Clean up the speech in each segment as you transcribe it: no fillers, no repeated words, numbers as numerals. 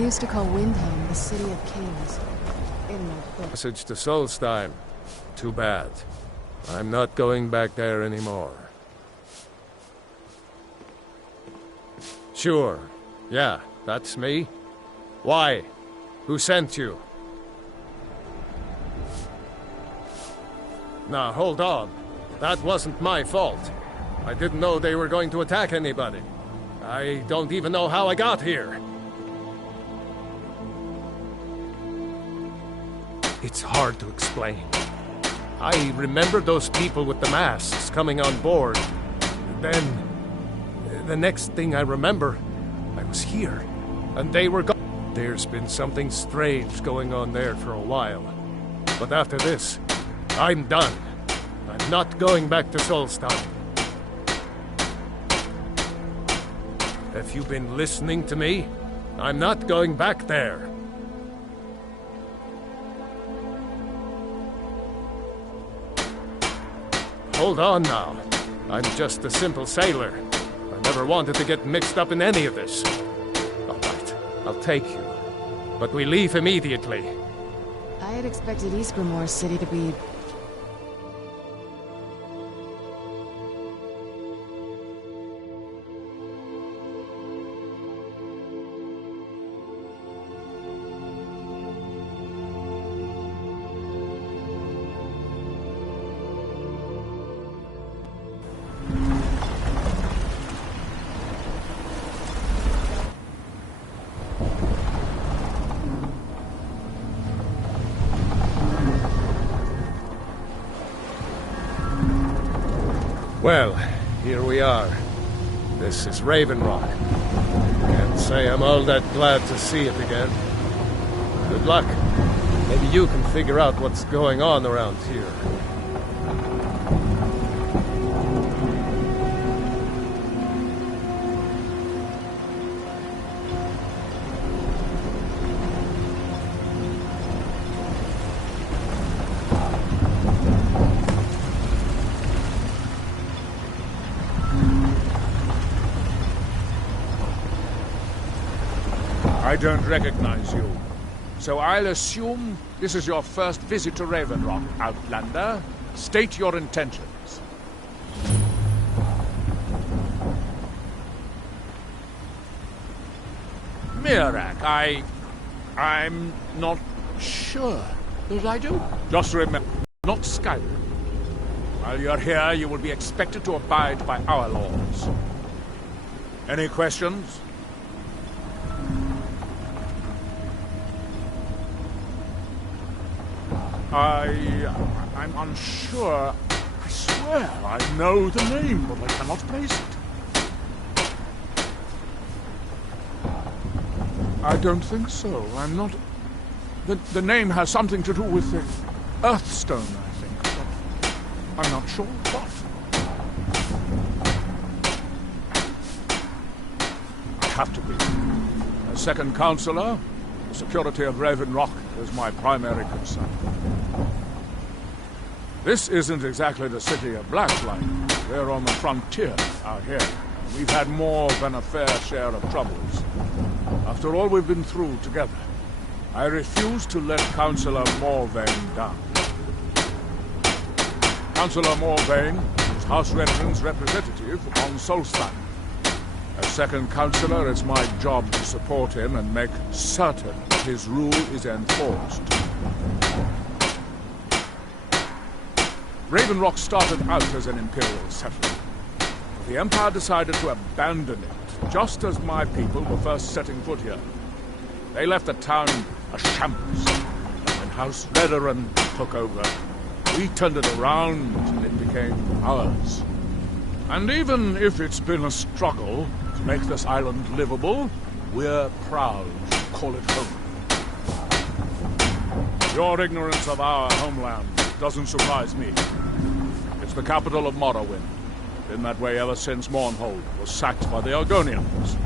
used to call Windhelm the City of Kings. In my book. Passage to Solstheim. Too bad. I'm not going back there anymore. Sure. Yeah, that's me. Why? Who sent you? Now, hold on. That wasn't my fault. I didn't know they were going to attack anybody. I don't even know how I got here. It's hard to explain. I remember those people with the masks coming on board. Then, the next thing I remember, I was here, and they were gone. There's been something strange going on there for a while. But after this, I'm done. I'm not going back to Solstheim. Have you been listening to me? I'm not going back there. Hold on now. I'm just a simple sailor. I never wanted to get mixed up in any of this. All right, I'll take you. But we leave immediately. I had expected Ysgramor City to be... Well, here we are. This is Raven Rock. Can't say I'm all that glad to see it again. Good luck. Maybe you can figure out what's going on around here. I don't recognize you. So I'll assume this is your first visit to Raven Rock, Outlander. State your intentions. Mirak, I'm not sure that I do. Just remember, not Skyrim. While you're here, you will be expected to abide by our laws. Any questions? I'm unsure. I swear I know the name, but I cannot place it. I don't think so. I'm not... The name has something to do with the Earthstone, I think, but I'm not sure what. I have to be. As second counselor, the security of Raven Rock is my primary concern. This isn't exactly the city of Blacklight. We're on the frontier out here. We've had more than a fair share of troubles. After all we've been through together, I refuse to let Councillor Morvain down. Councillor Morvain is House Renton's representative on Solstheim. As second councillor, it's my job to support him and make certain his rule is enforced. Raven Rock started out as an imperial settlement. But the Empire decided to abandon it, just as my people were first setting foot here. They left the town a shambles. When House Veteran took over, we turned it around and it became ours. And even if it's been a struggle to make this island livable, we're proud to call it home. Your ignorance of our homeland doesn't surprise me. It's the capital of Morrowind. Been that way ever since Mournhold was sacked by the Argonians.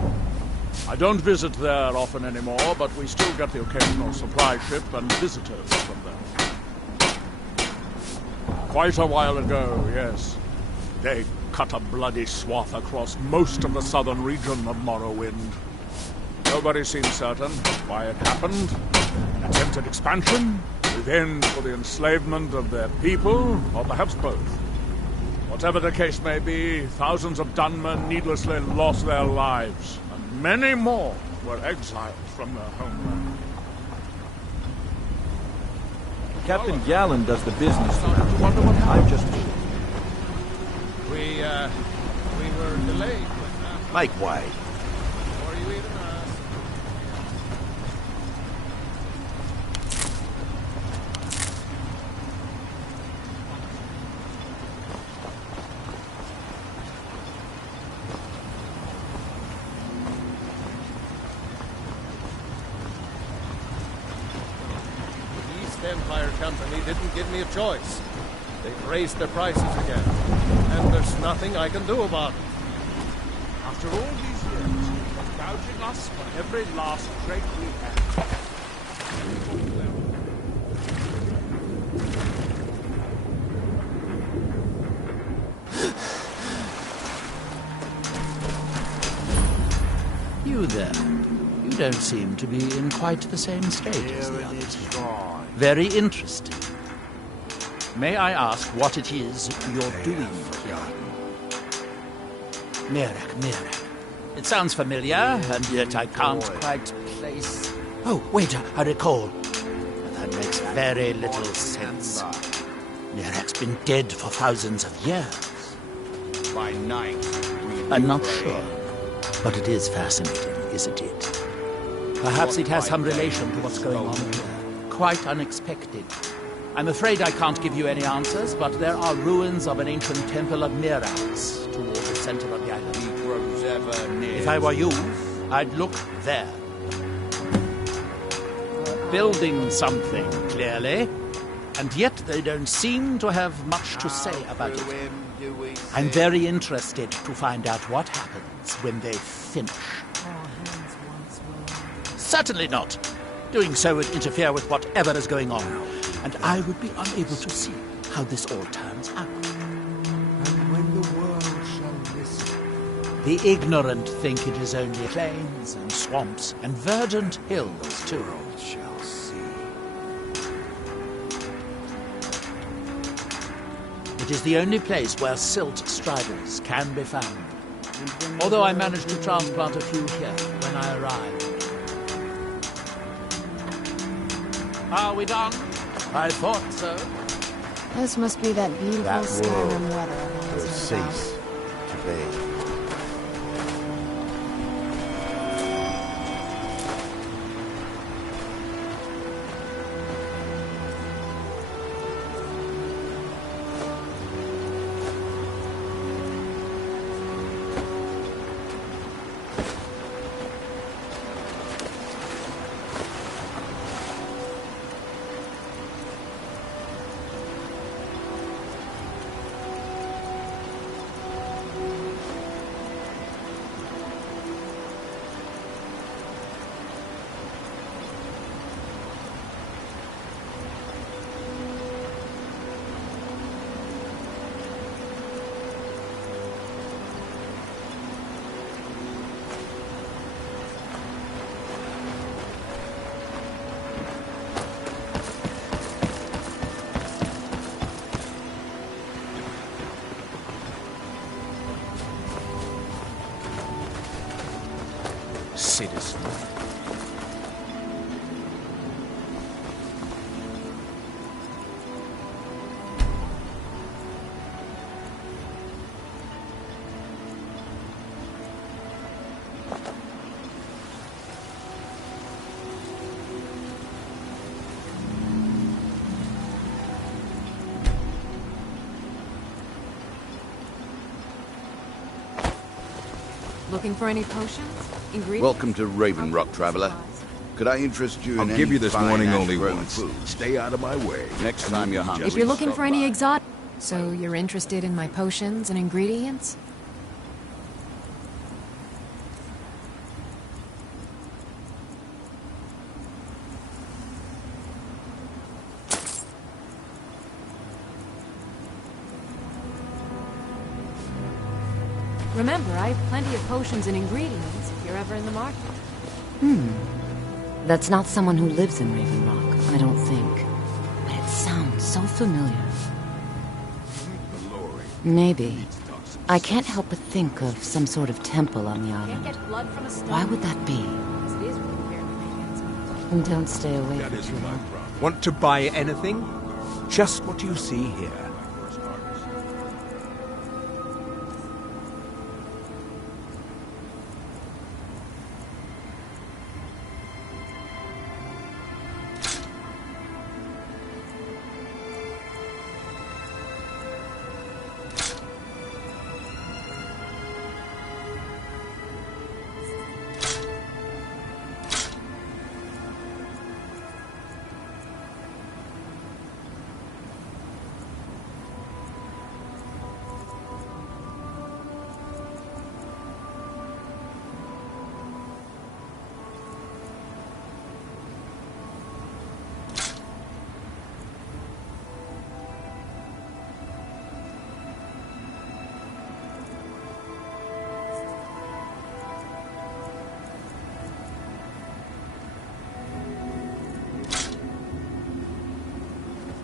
I don't visit there often anymore, but we still get the occasional supply ship and visitors from there. Quite a while ago, yes. They cut a bloody swath across most of the southern region of Morrowind. Nobody seems certain why it happened. An attempted expansion, revenge for the enslavement of their people, or perhaps both. Whatever the case may be, thousands of Dunmen needlessly lost their lives, and many more were exiled from their homeland. Captain Gallen does the business Started around to wonder here. what happened. I'm just... We were delayed with Make way. Or you even The East Empire Company didn't give me a choice. They've raised their prices again, and there's nothing I can do about it. After all these years, you're gouging us for every last drake we have. You there. You don't seem to be in quite the same state as the others here. Very interesting. May I ask what it is you're doing here? Mirek. It sounds familiar, and yet I can't quite place... Oh, wait, I recall. That makes very little sense. Mirek's been dead for thousands of years. By night, I'm not sure, but it is fascinating, isn't it? Perhaps it has some relation to what's going on here. Quite unexpected. I'm afraid I can't give you any answers, but there are ruins of an ancient temple of Mirax toward the center of the island. If I were you, I'd look there. Building something, clearly, and yet they don't seem to have much to say about it. I'm very interested to find out what happens when they finish. Certainly not. Doing so would interfere with whatever is going on, and I would be unable to see how this all turns out. And when the world shall listen. The ignorant think it is only plains and swamps and verdant hills, too. Shall see. It is the only place where silt striders can be found. Although I managed to transplant a few here when I arrived. Are we done? I thought so. This must be that beautiful That world Skyrim weather I will was heard about. cease to be. Citizen. Looking for any potions? Ingredients? Welcome to Raven Rock, traveler. Could I interest you in I'll give you this fine warning ash only grown once. food? Stay out of my way. Next time you're hungry, If you're looking stop for any by. exotic... So you're interested in my potions and ingredients? Remember, I have plenty of potions and ingredients if you're ever in the market. That's not someone who lives in Raven Rock, I don't think. But it sounds so familiar. Maybe. I can't help but think of some sort of temple on the island. Why would that be? And don't stay away from too long. Want to buy anything? Just what you see here.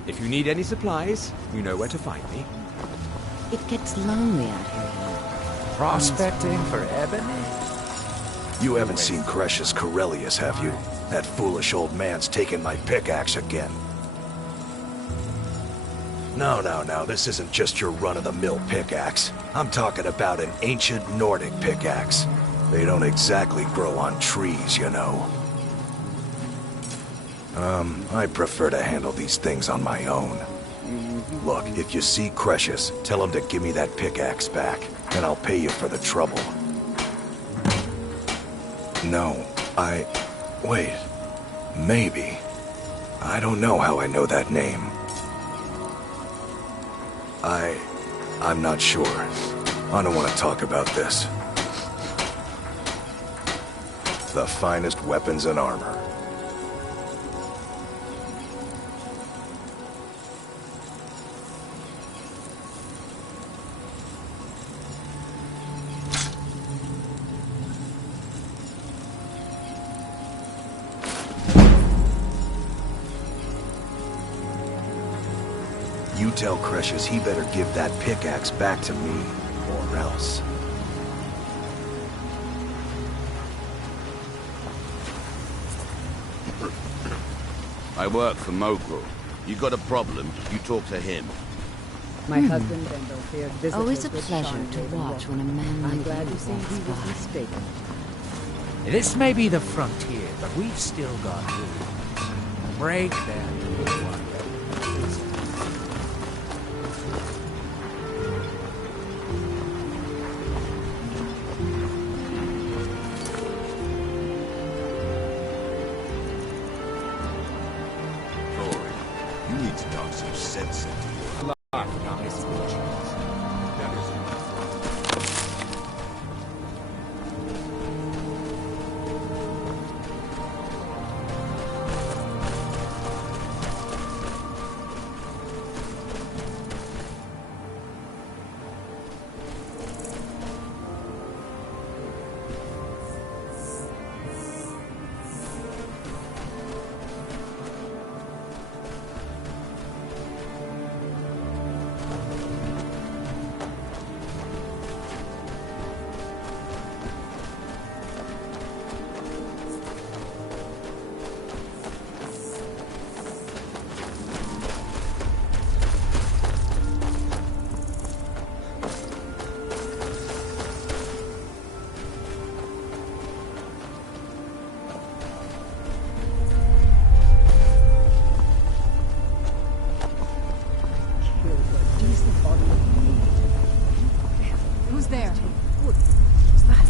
If you need any supplies, you know where to find me. It gets lonely out here. Prospecting for ebony? You haven't seen Cresius Corellius, have you? That foolish old man's taken my pickaxe again. No, this isn't just your run-of-the-mill pickaxe. I'm talking about an ancient Nordic pickaxe. They don't exactly grow on trees, you know. I prefer to handle these things on my own. Look, if you see Cresius, tell him to give me that pickaxe back, and I'll pay you for the trouble. No, wait. Maybe. I don't know how I know that name. I'm not sure. I don't want to talk about this. The finest weapons and armor. You tell Cresius he better give that pickaxe back to me, or else. I work for Mogul. You got a problem, you talk to him. My husband and Ophir visited Always a with pleasure Sean to Raven watch Rock. when a man I'm like glad you to see he walks was by. mistaken. This may be the frontier, but we've still got rules. Break them. Glory, you need to talk some sense into your Who's there? What's that?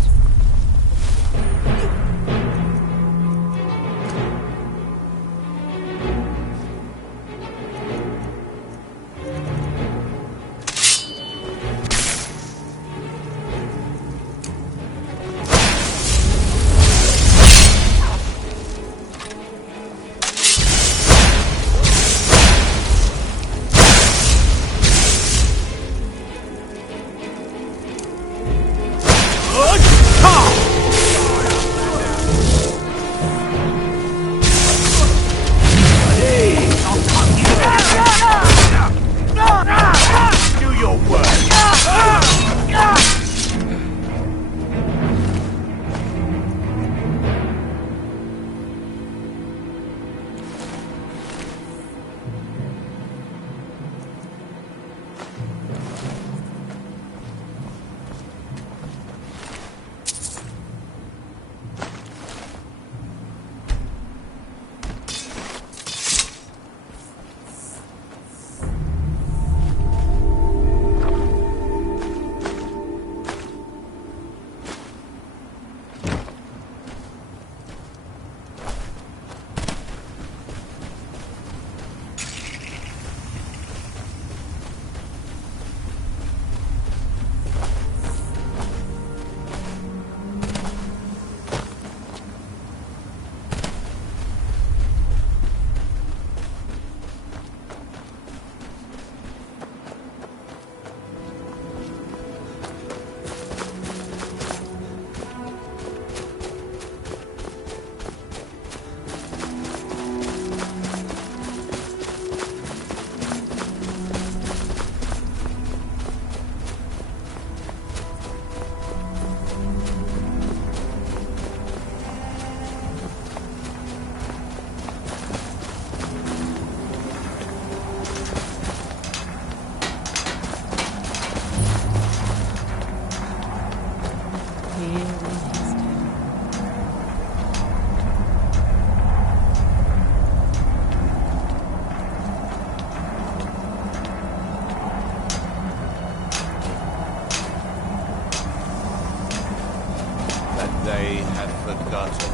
they have forgotten.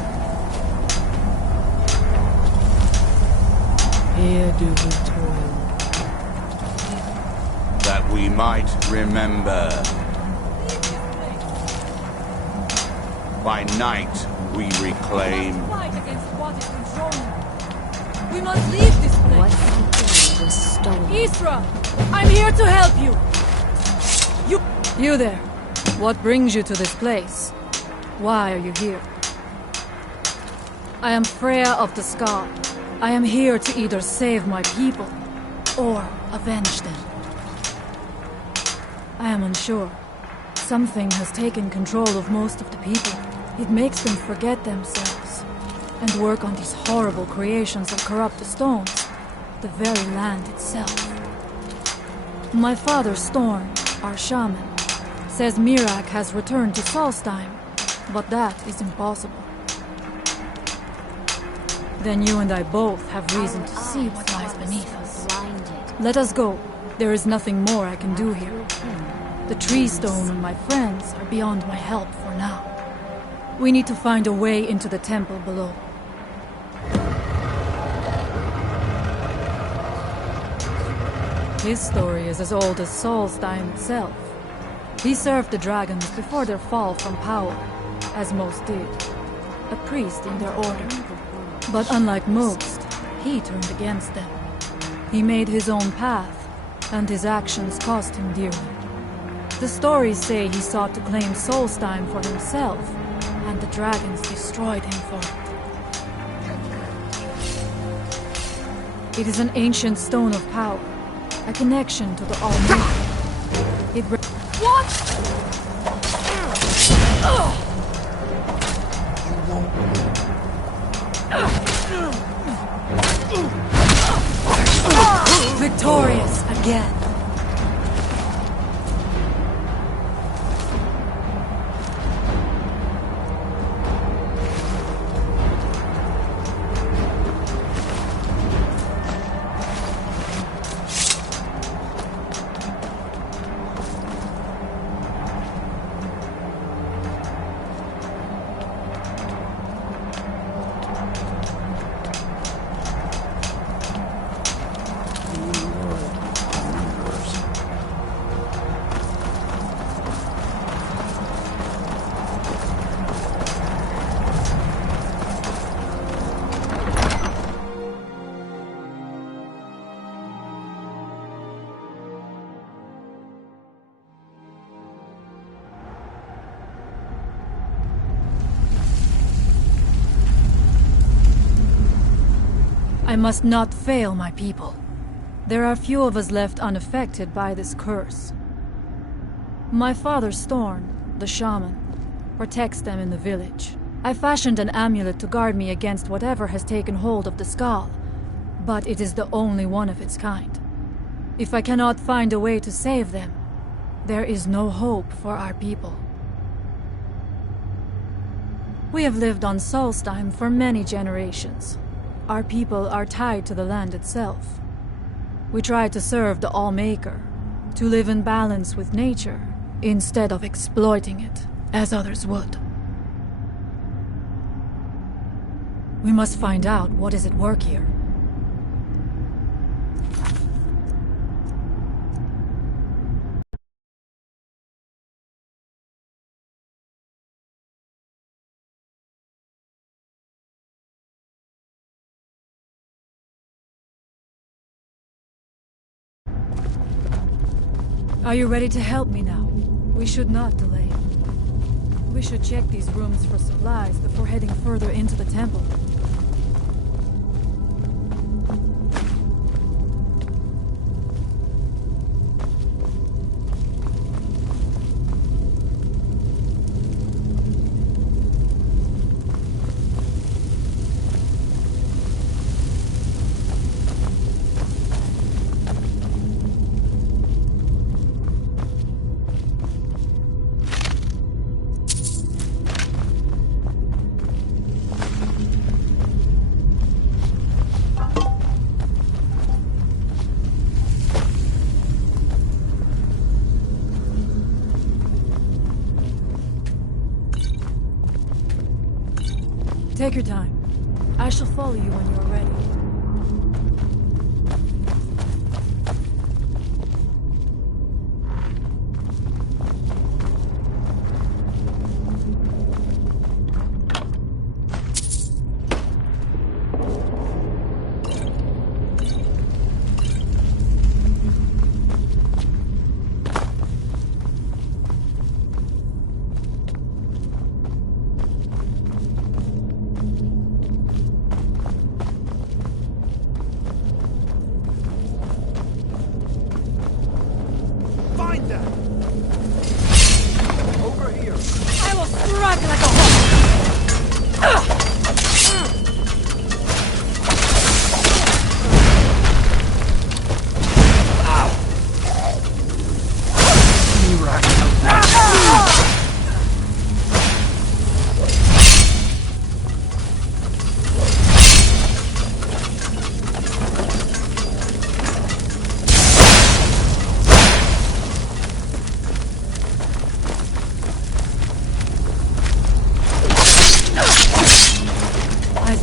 Here do we toil. That we might remember. By night we reclaim. Fight against what is controlling. We must leave this place. What he did was stolen. Isra, I'm here to help you. You there. What brings you to this place? Why are you here? I am Freya of the Sky. I am here to either save my people or avenge them. I am unsure. Something has taken control of most of the people. It makes them forget themselves and work on these horrible creations that corrupt the stones, the very land itself. My father, Storm, our shaman, says Mirak has returned to Solstheim, but that is impossible. Then you and I both have reason to see what lies beneath us. Let us go. There is nothing more I can do here. The tree stone and my friends are beyond my help for now. We need to find a way into the temple below. His story is as old as Solstheim itself. He served the dragons before their fall from power, as most did. A priest in their order. But unlike most, he turned against them. He made his own path, and his actions cost him dearly. The stories say he sought to claim Solstheim for himself, and the dragons destroyed him for it. It is an ancient stone of power, a connection to the Almighty. What? Victorious again. I must not fail my people. There are few of us left unaffected by this curse. My father, Storm, the shaman, protects them in the village. I fashioned an amulet to guard me against whatever has taken hold of the skull, but it is the only one of its kind. If I cannot find a way to save them, there is no hope for our people. We have lived on Solstheim for many generations. Our people are tied to the land itself. We try to serve the Allmaker, to live in balance with nature, instead of exploiting it, as others would. We must find out what is at work here. Are you ready to help me now? We should not delay. We should check these rooms for supplies before heading further into the temple. Take your time. I shall follow you when you're ready.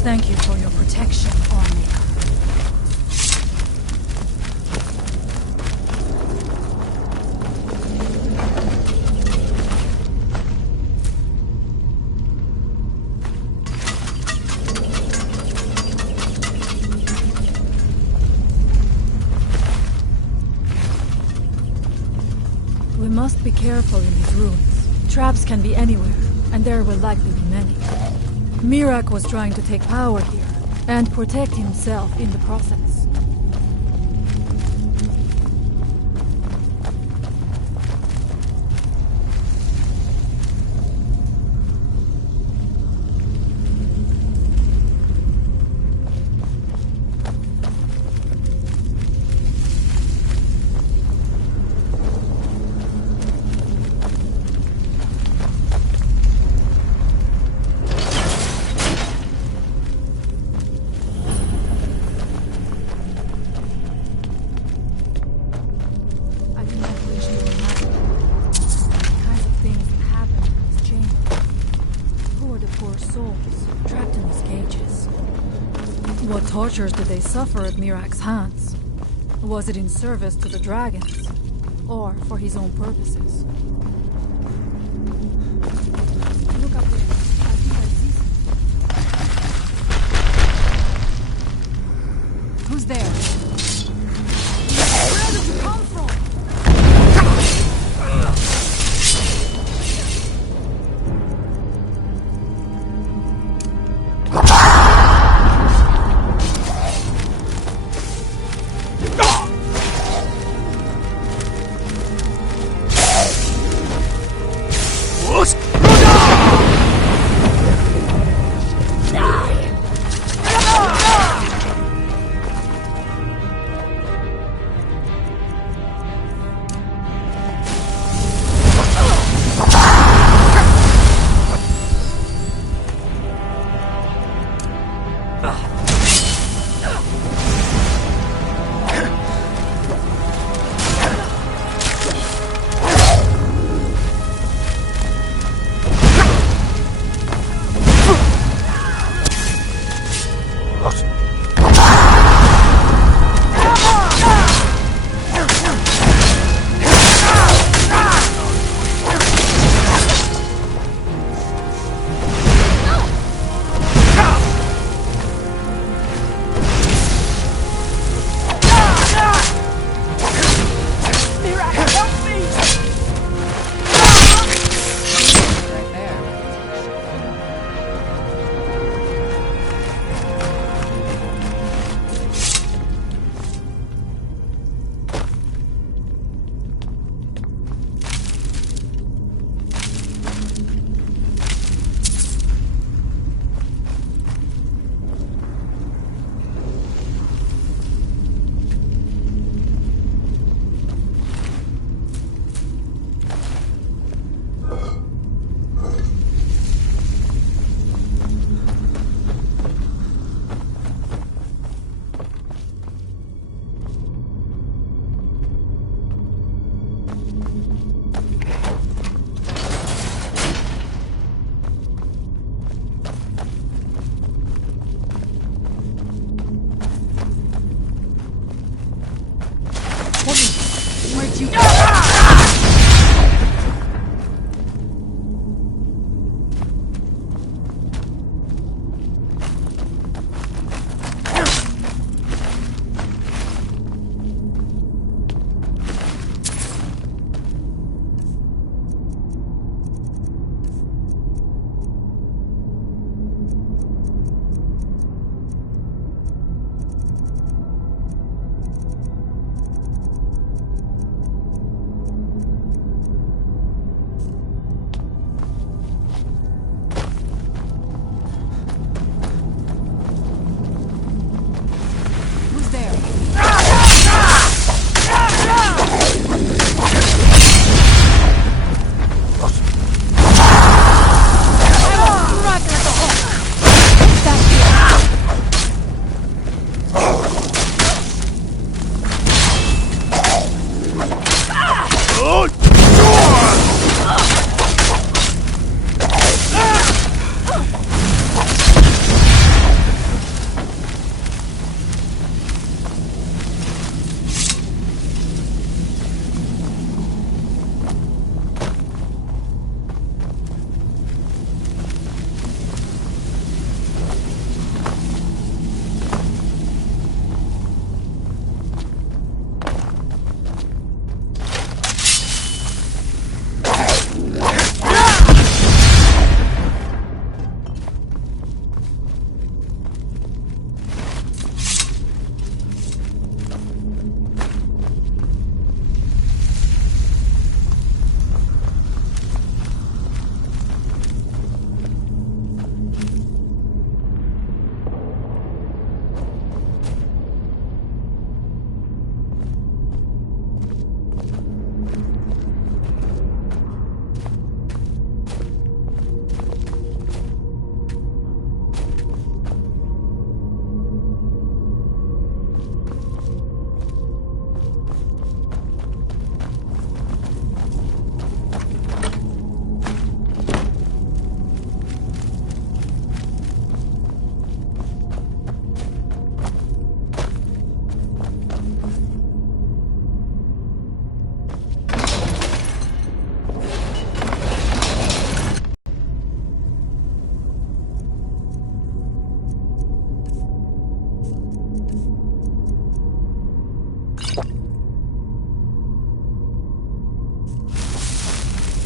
Thank you for your protection, Ormia. We must be careful in these ruins. Traps can be anywhere, and there will likely be many. Miraak was trying to take power here, and protect himself in the process. What tortures did they suffer at Miraak's hands? Was it in service to the dragons, or for his own purposes? Look up there. I think I see something. Who's there? Where did you come from?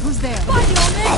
Who's there? Find your name!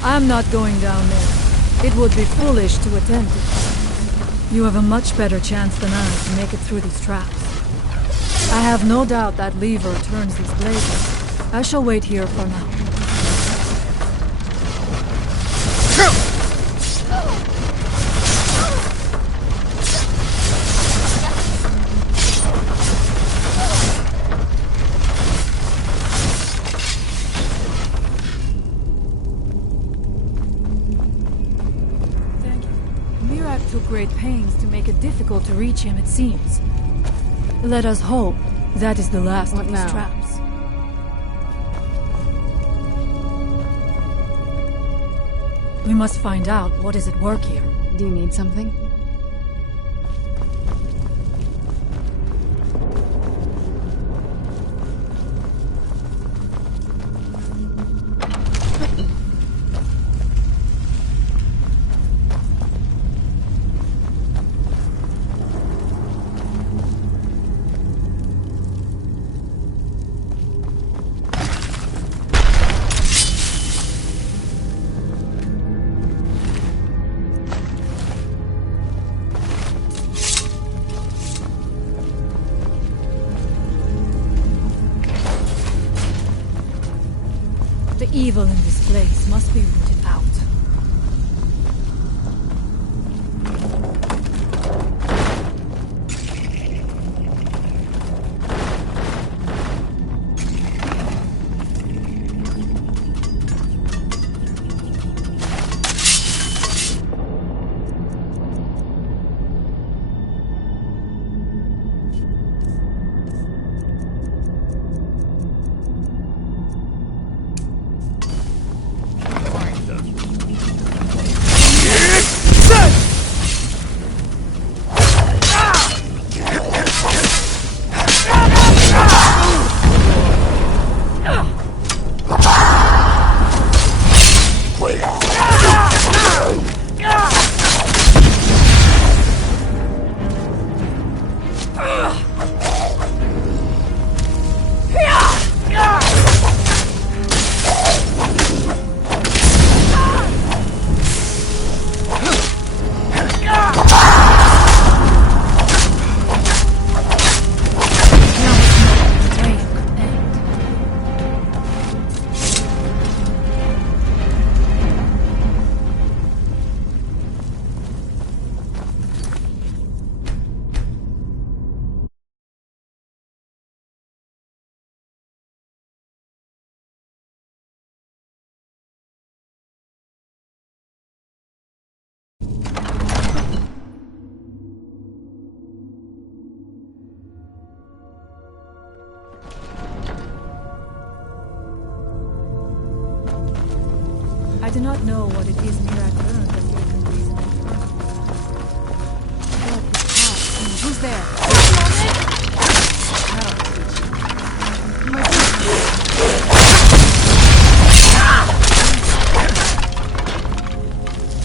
I'm not going down there. It would be foolish to attempt it. You have a much better chance than I to make it through these traps. I have no doubt that lever turns these blazes. I shall wait here for now. Took great pains to make it difficult to reach him, it seems. Let us hope that is the last of these traps. We must find out what is at work here. Do you need something? The evil in this place must be rooted out. I do not know what it is Mirak learned that they can reason infernal. But his past. Who's there?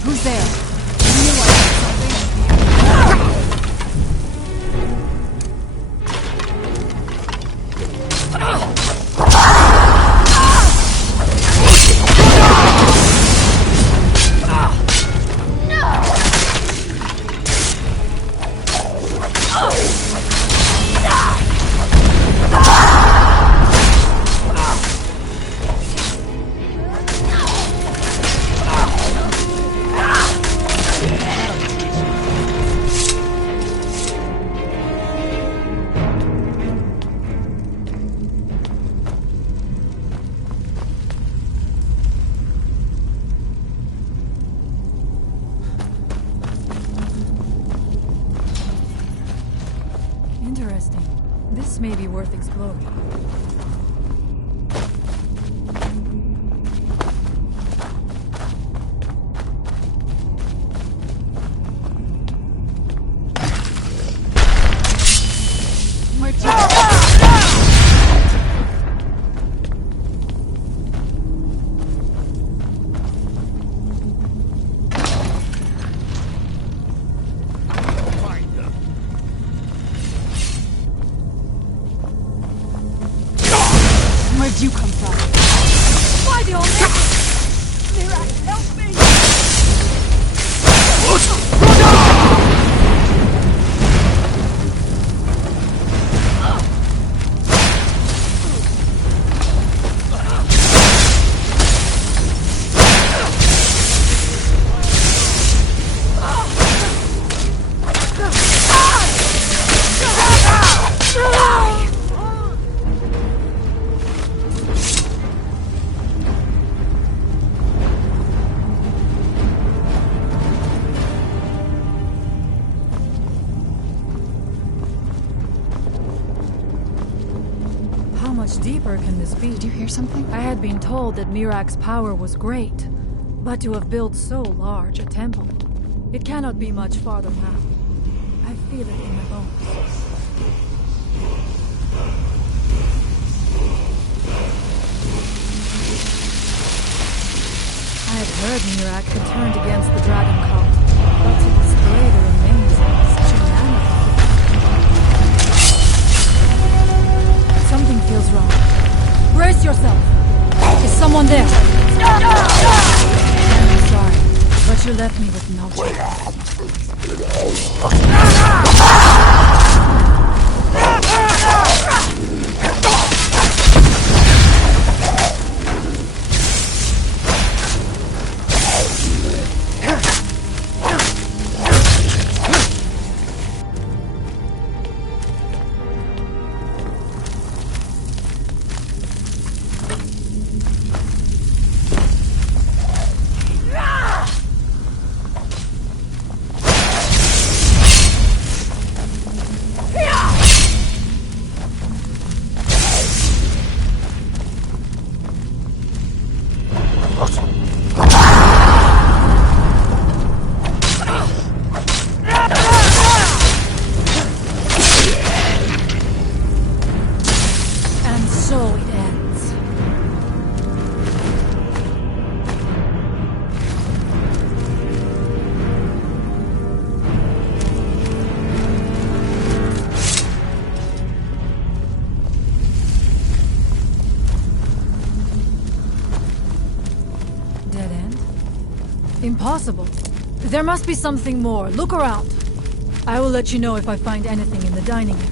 Who's there? Do you like something? Interesting. This may be worth exploring. Where'd you come from? Why the old man? Mirak, help me! How much deeper can this be? Did you hear something? I had been told that Mirak's power was great, but to have built so large a temple, it cannot be much farther now. I feel it in my bones. I had heard Mirak had turned against the dragon cult, but to display the remains of such humanity. Something feels wrong. Brace yourself! Is someone there? I'm sorry, but you left me with no choice. Impossible. There must be something more. Look around. I will let you know if I find anything in the dining area.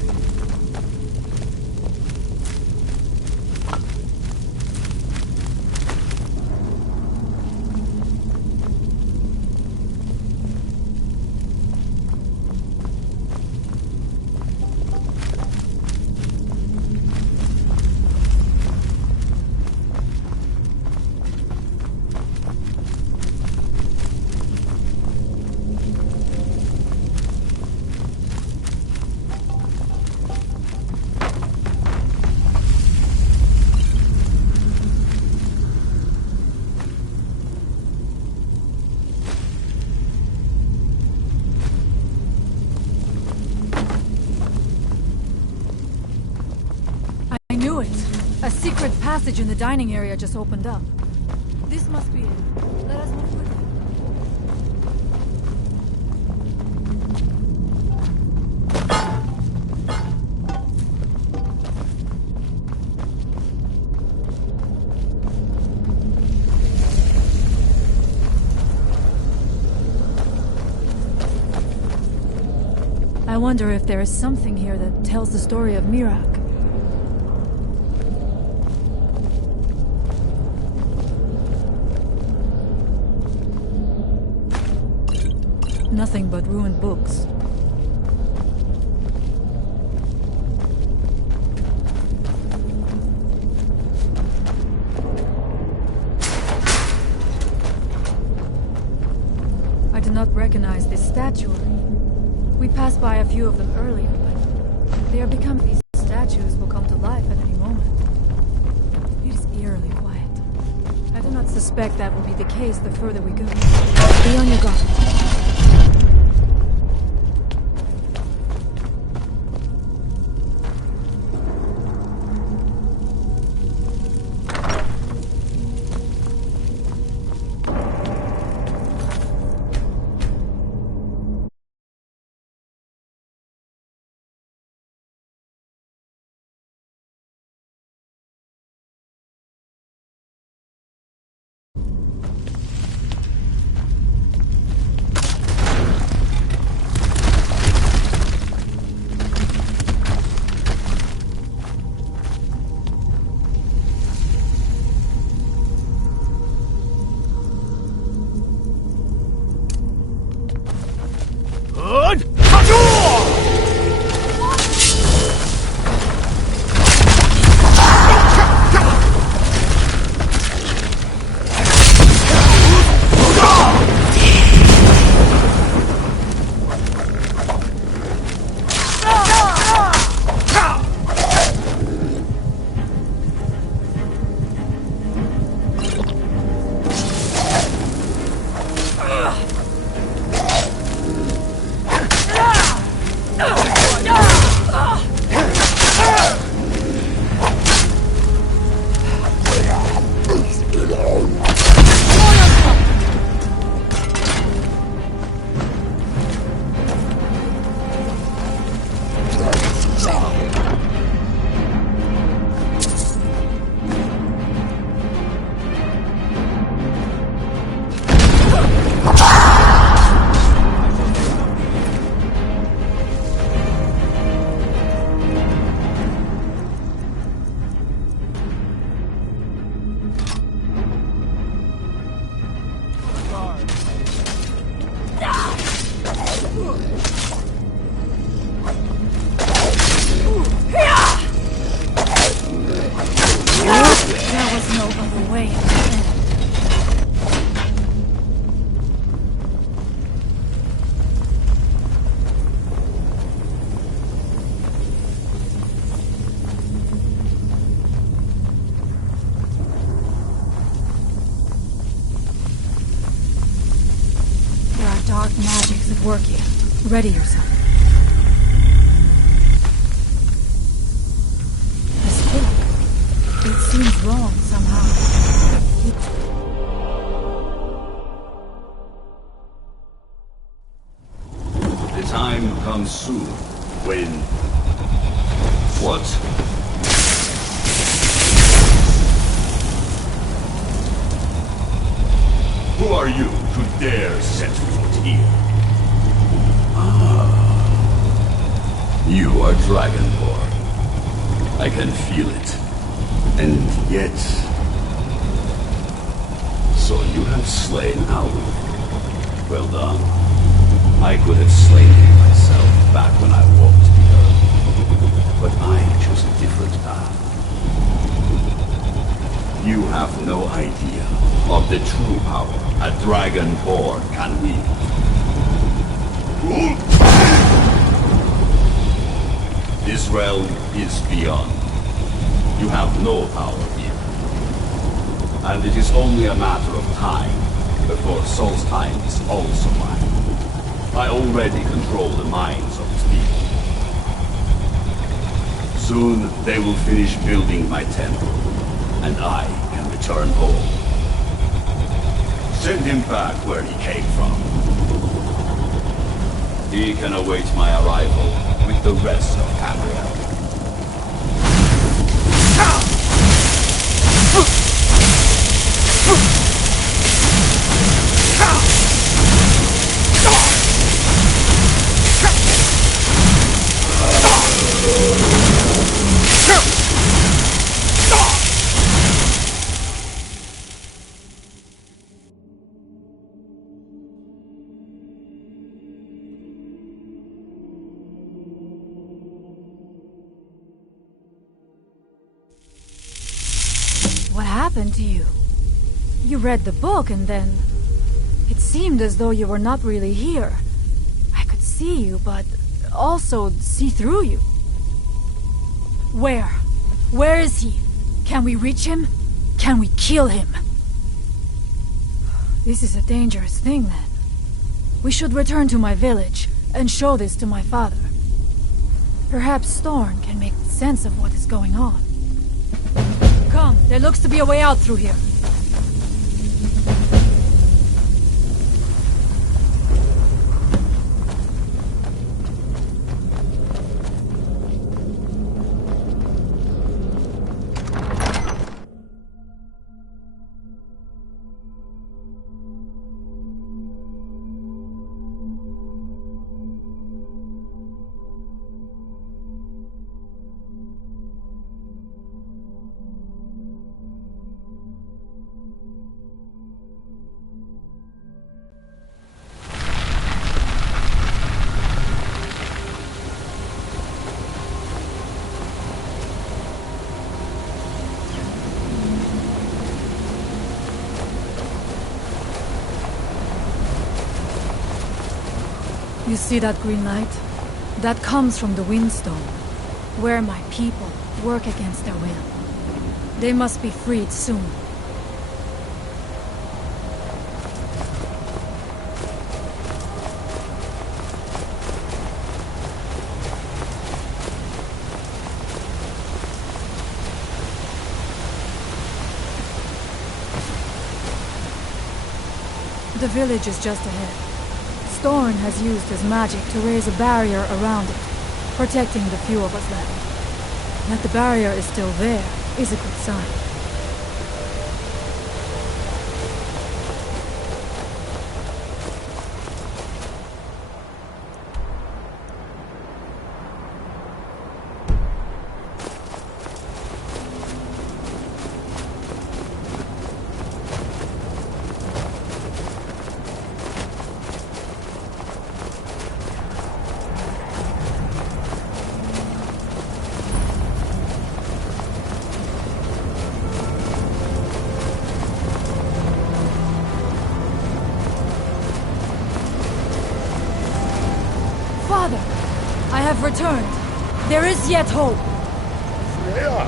knew it. A secret passage in the dining area just opened up. This must be it. Let us move quickly. I wonder if there is something here that tells the story of Mirak. Nothing but ruined books. I do not recognize this statuary. We passed by a few of them earlier, but they are becoming... These statues will come to life at any moment. It is eerily quiet. I do not suspect that will be the case the further we go. Be on your guard. Dark magic's at work here. Ready yourself. This book. It seems wrong somehow. The time comes soon when... What? Who are you to dare set foot here? You are Dragonborn. I can feel it. And yet... So you have slain Aul. Well done. I could have slain him myself back when I walked the earth. But I chose a different path. You have no idea of the true power a Dragonborn can wield. This realm is beyond. You have no power here. And it is only a matter of time before Solstheim is also mine. I already control the minds of its people. Soon they will finish building my temple, and I can return home. Send him back where he came from. He can await my arrival with the rest of Capriel. What happened to you? You read the book and then... It seemed as though you were not really here. I could see you, but also see through you. Where? Where is he? Can we reach him? Can we kill him? This is a dangerous thing, then. We should return to my village and show this to my father. Perhaps Storn can make sense of what is going on. Come, there looks to be a way out through here. You see that green light? That comes from the Windstone, where my people work against their will. They must be freed soon. The village is just ahead. Storn has used his magic to raise a barrier around it, protecting the few of us left. That the barrier is still there is a good sign. Father, I have returned. There is yet hope. Freya,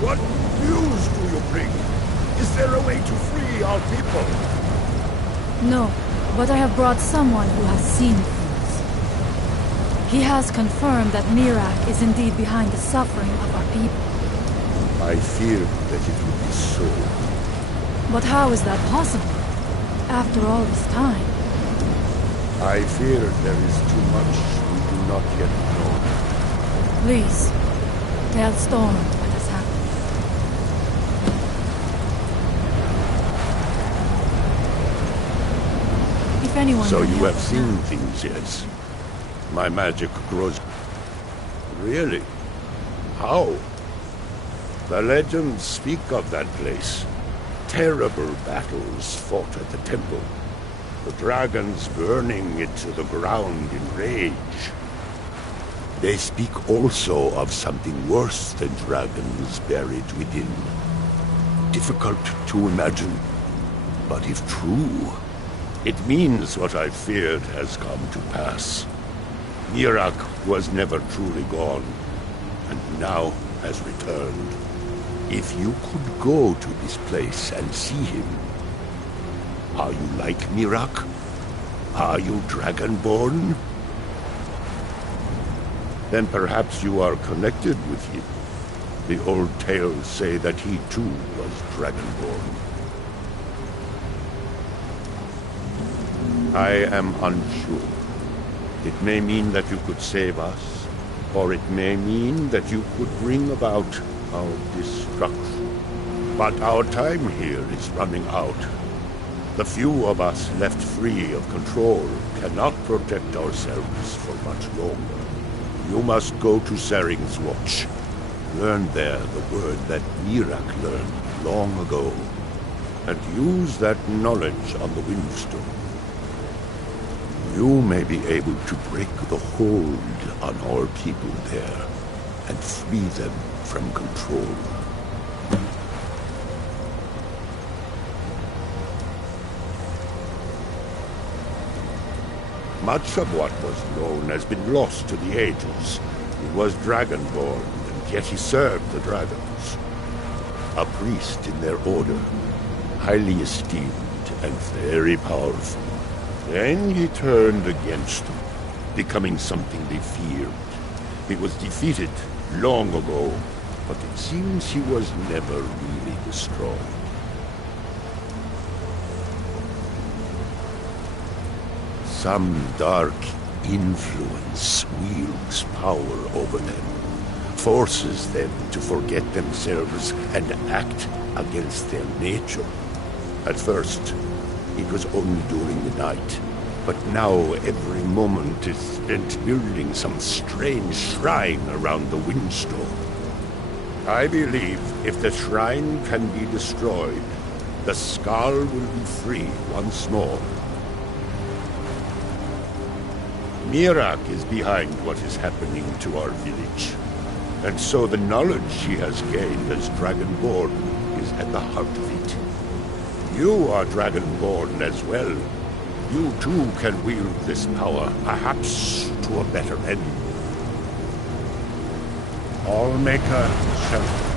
what news do you bring? Is there a way to free our people? No, but I have brought someone who has seen things. He has confirmed that Mirak is indeed behind the suffering of our people. I feared that it would be so. But how is that possible? After all this time? I fear there is too much we do not yet know. Please, tell Storm what has happened. If anyone So can you help have us seen now. things, yes? My magic grows... Really? How? The legends speak of that place. Terrible battles fought at the temple. The dragons burning it to the ground in rage. They speak also of something worse than dragons buried within. Difficult to imagine, but if true, it means what I feared has come to pass. Mirak was never truly gone, and now has returned. If you could go to this place and see him, are you like Mirak? Are you Dragonborn? Then perhaps you are connected with him. The old tales say that he too was Dragonborn. I am unsure. It may mean that you could save us, or it may mean that you could bring about our destruction. But our time here is running out. The few of us left free of control cannot protect ourselves for much longer. You must go to Saring's Watch. Learn there the word that Mirak learned long ago, and use that knowledge on the Windstone. You may be able to break the hold on our people there, and free them from control. Much of what was known has been lost to the ages. He was Dragonborn, and yet he served the dragons. A priest in their order, highly esteemed and very powerful. Then he turned against them, becoming something they feared. He was defeated long ago, but it seems he was never really destroyed. Some dark influence wields power over them, forces them to forget themselves and act against their nature. At first, it was only during the night, but now every moment is spent building some strange shrine around the Windstone. I believe if the shrine can be destroyed, the Skull will be free once more. Mirak is behind what is happening to our village, and so the knowledge she has gained as Dragonborn is at the heart of it. You are Dragonborn as well. You too can wield this power, perhaps to a better end. Allmaker shall...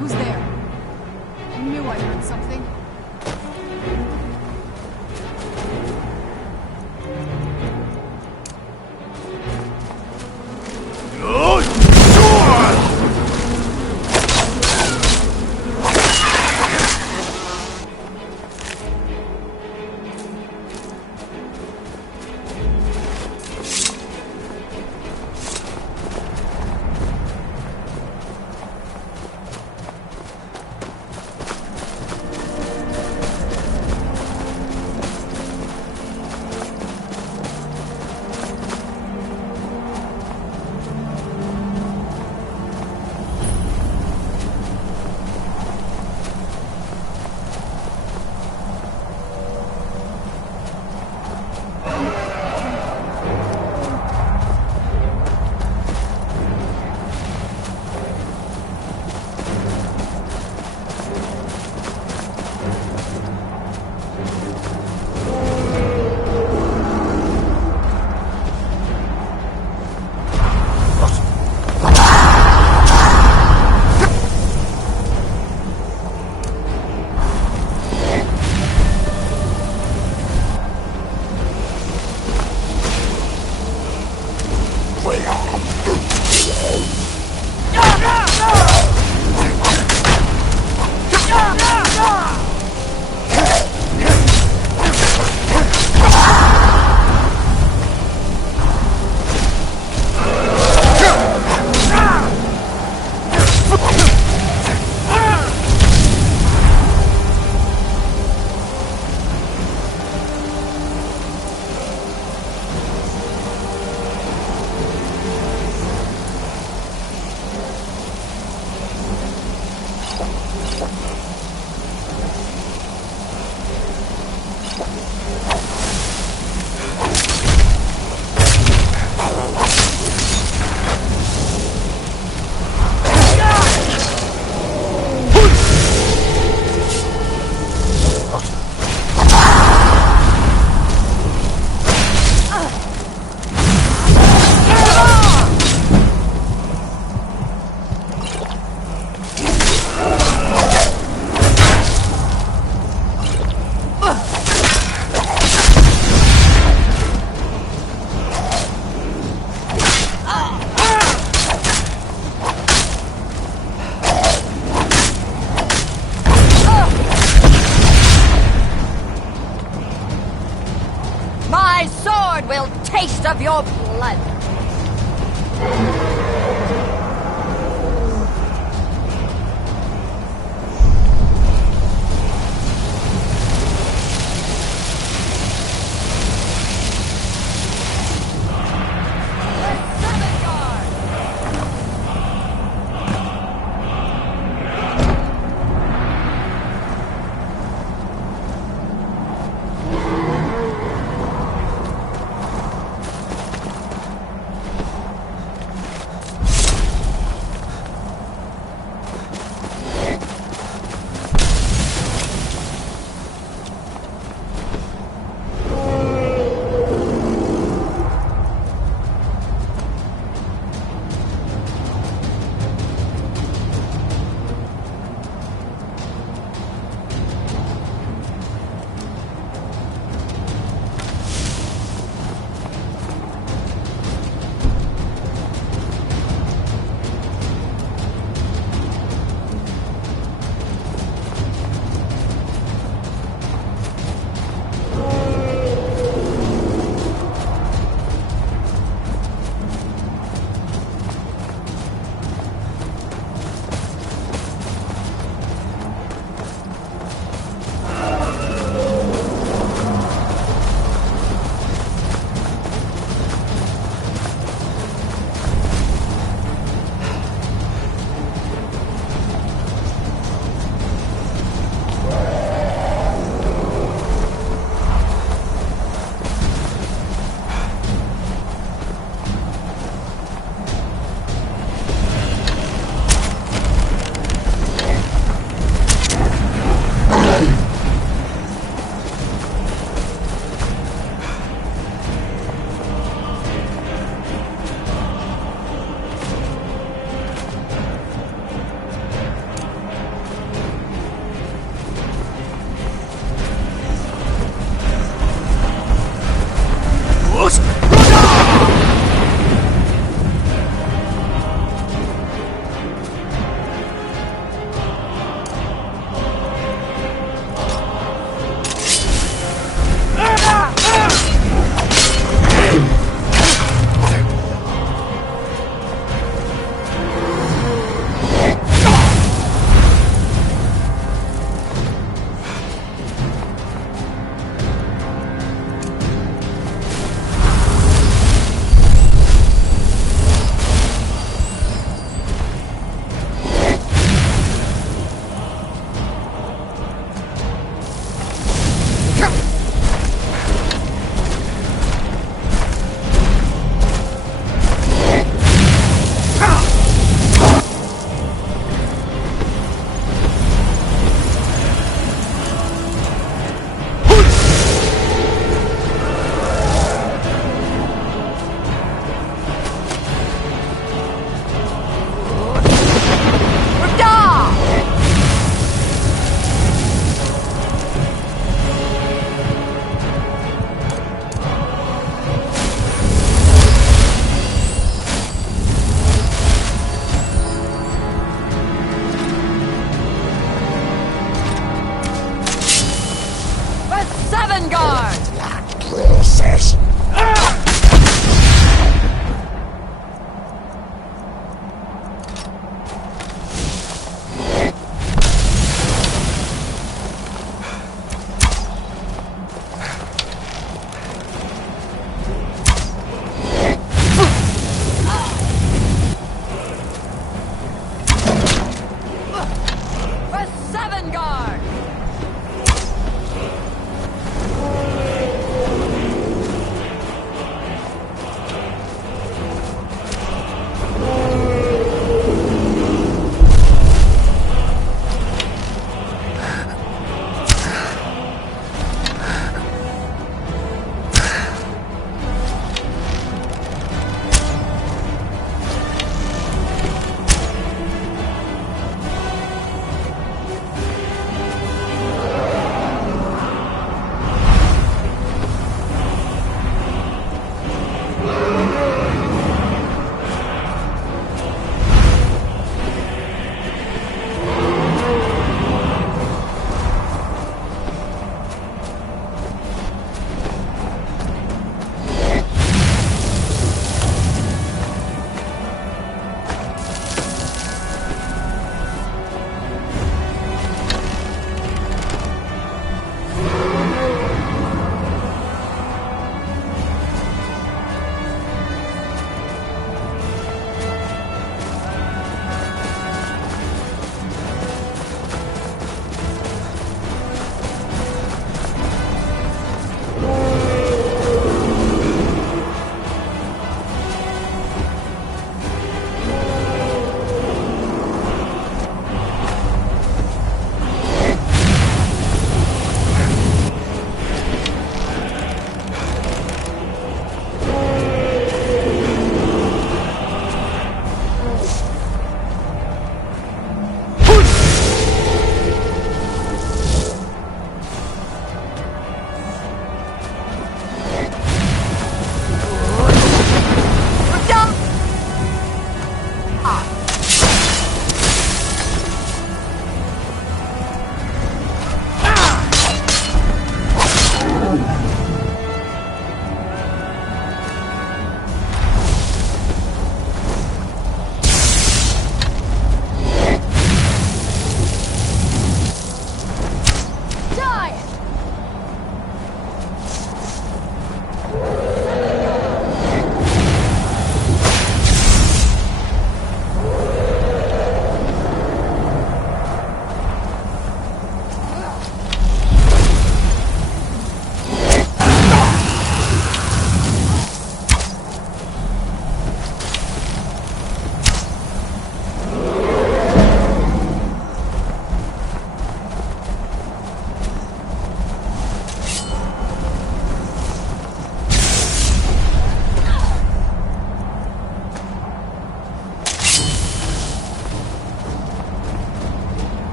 Who's there? I knew I heard something. will taste of your blood!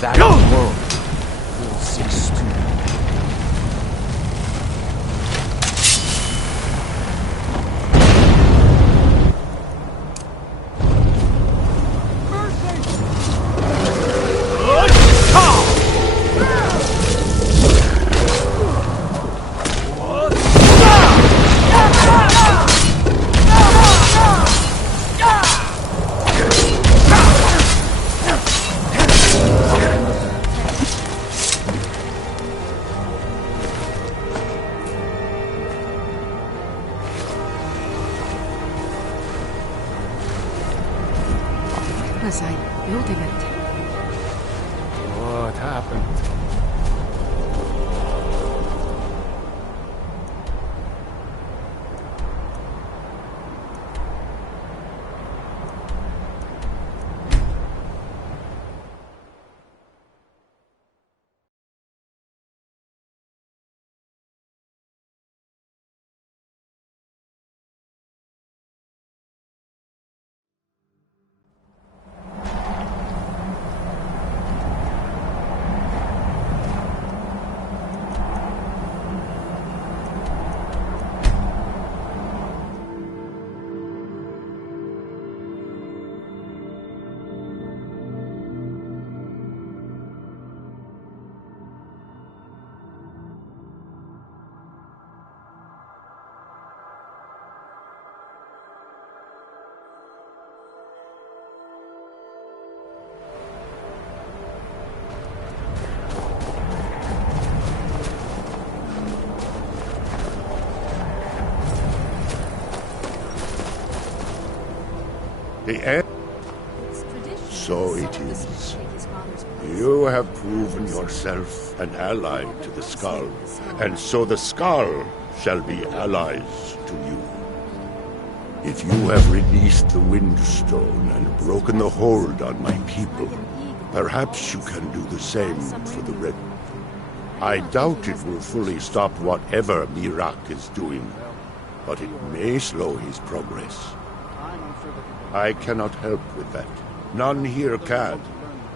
that world will cease to be. Was I building it? What happened? The end. So it is. You have proven yourself an ally to the Skull, and so the Skull shall be allies to you. If you have released the Windstone and broken the hold on my people, perhaps you can do the same for the Red. I doubt it will fully stop whatever Mirak is doing, but it may slow his progress. I cannot help with that. None here can.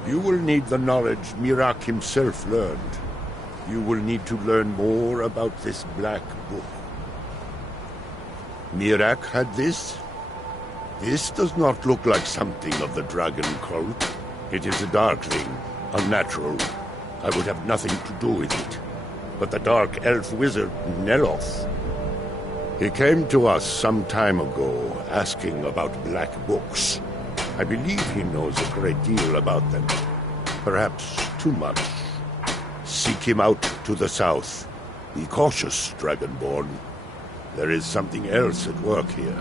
You will need the knowledge Mirak himself learned. You will need to learn more about this Black Book. Mirak had this? This does not look like something of the Dragon Cult. It is a Darkling, unnatural. I would have nothing to do with it. But the Dark Elf Wizard, Neloth, he came to us some time ago, asking about black books. I believe he knows a great deal about them. Perhaps too much. Seek him out to the south. Be cautious, Dragonborn. There is something else at work here.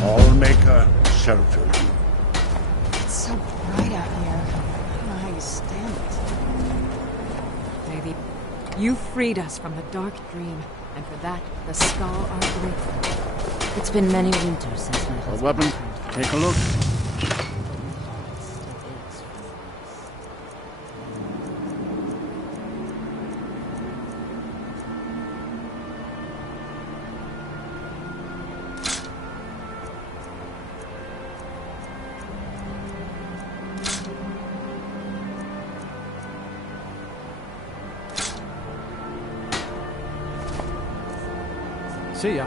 Allmaker, shelter you. It's so bright out here. I don't know how you stand it. Maybe you freed us from the dark dream, and for that, the Skull are grateful. It's been many winters since my husband... A weapon? Take a look. See ya.